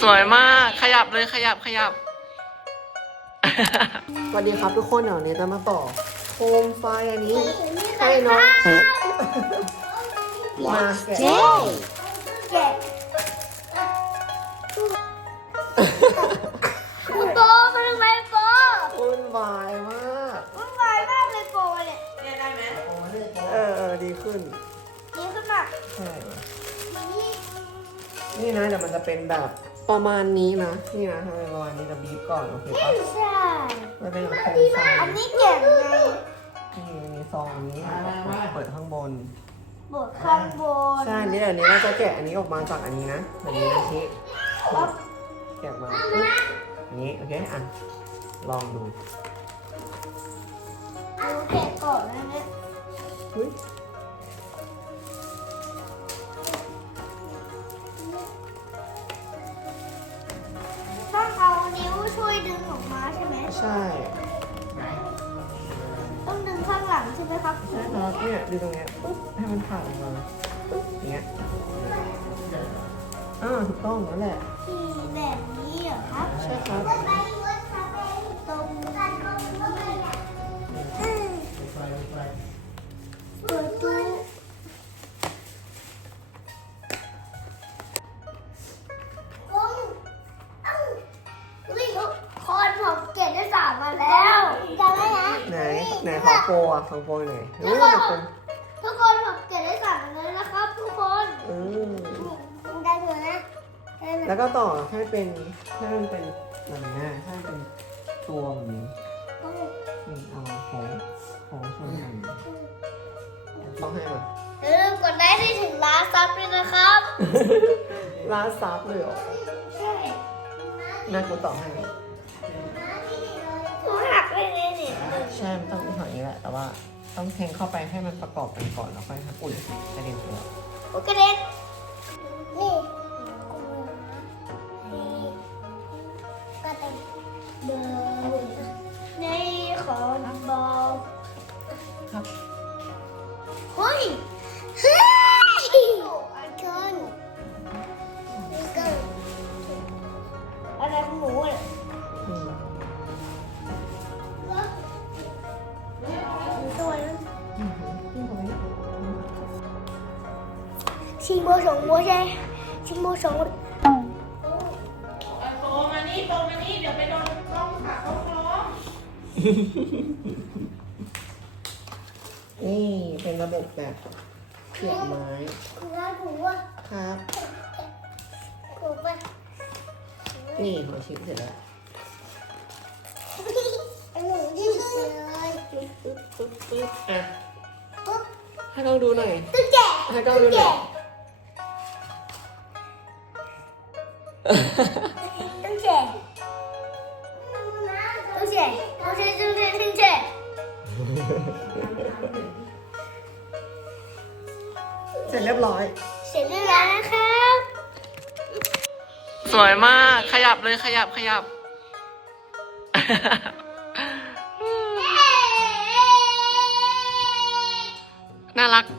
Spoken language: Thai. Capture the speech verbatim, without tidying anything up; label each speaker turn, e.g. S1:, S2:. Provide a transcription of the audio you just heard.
S1: สวยมากขยับเลยขยับขยับ
S2: สวัสดีครับทุกคนเดี๋ยวนี้จะมาต่อโคมไฟอันนี้ให้น้องมาแกะ
S3: แกะคุณโปมาทำไมโป
S2: วุ่นวายมาก
S3: วุ่นวายมากเลยโปเนี่ย
S1: เนี่ยได้ไหม
S2: เออเออดีขึ้น
S3: นี่ขึ้นมา
S2: ใช่นี่นะเดี๋ยวมันจะเป็นแบบประมาณนี้นะนี่นะทำไมประมาณนี้จะบีบก่อนโอเคปะ
S3: ใช่
S2: มันเป็นแบบโคมไฟ
S3: อันนี้แกะไง
S2: นี่มีซองนี้เปิดข้างบน
S3: บดข้างบน
S2: ใช่นี่เดี๋ยวนี้เราจะแกะอันนี้ออกมาจากอันนี้นะแบบนี้นะชิแกะมาปึ๊บอย่างนี้โอเคอ่ะลองดู
S3: เอาแกะก่อนนะเนี่ย
S2: อุ๊ย
S3: ต้องเอานิ้วช่วยดึงออกมาใช่ไหม
S2: ใช่
S3: ต้องดึงข้างหลังใช่ไหมครับ
S2: ใช่ครับเนี่ยดูตรงเนี้ยปึ๊บให้มันผ่านออกมาปึ๊บอย่างเงี้ยอ่าถูกต้องนั่นแหละ
S3: ที่แบบนี้เหรอครับ
S2: ใช่ครับ
S3: ตรงกันเปิดตู้คอนผมเก็บได้สามมาแล้วจำได้นะ
S2: ไหนไหนของโปรอ่ะของโปรไหนรู้ว่ามันเป็น
S3: ทุกคนผมเก็บได้สามมาแล้วนะครับทุกคน
S2: เออ
S3: ได้เลยนะ
S2: แล้วก็ต่อให้เป็นให้มันเป็นแบบนี้ให้มันเป็นตัวแบบนี้นี่เอาของของส่วนใหญ่ต้องให้มัน
S3: อย่าลืมกดไลค์ให้ถึงล้านซับด้วยนะครับ
S2: ร้านซับเลยเหรอ
S3: ใช่
S2: น่ากูต่อให้
S3: ผมหักไปเลยเนี่ย
S2: ใช่มันต้องเป็นอย่างนี้แหละแต่ว่าต้องเทงเข้าไปให้มันประกอบกันก่อนแล้วค่อยอุ่นกระเด็นตัว
S3: โอเคเด็ดนี่ก็เต็มเดินในของบอล
S2: ครับ
S3: เฮ้ยเฮ้ยเกินเกินอะไรของหนูเนี่ย
S2: อืม
S3: ตัวนั้น
S2: อืมอืมตรงนี้
S3: ชิงโบสองโบใช่ชิงโบสอง
S1: โตมานี่โตมานี่เดี๋ยวไปโดนกล้องค่ะกล้องร้อง
S2: นี่เป็นระบบแบบเสียบไม้
S3: คุณว่าถูกว่า
S2: ครับ
S3: ถูกป่ะ
S2: นี่หัวชิ้นเสร็จแล้ว
S3: ไอ้หนูยืดเลย
S2: ปึ๊บปึ๊บปึ๊บอ่ะ
S3: ปุ๊บ
S2: ให้เราดูหน่อย
S3: ตุ๊กแก
S2: ให้เราดูหน่อย
S3: ตุ๊กแกตุ๊กแกตุ๊กแกตุ๊กแกตุ๊กแก
S2: เสร็จเรียบร้อย
S3: เสร็จเรียบร้อยนะครับ
S1: สวยมากขยับเลยขยับขยับ น่ารัก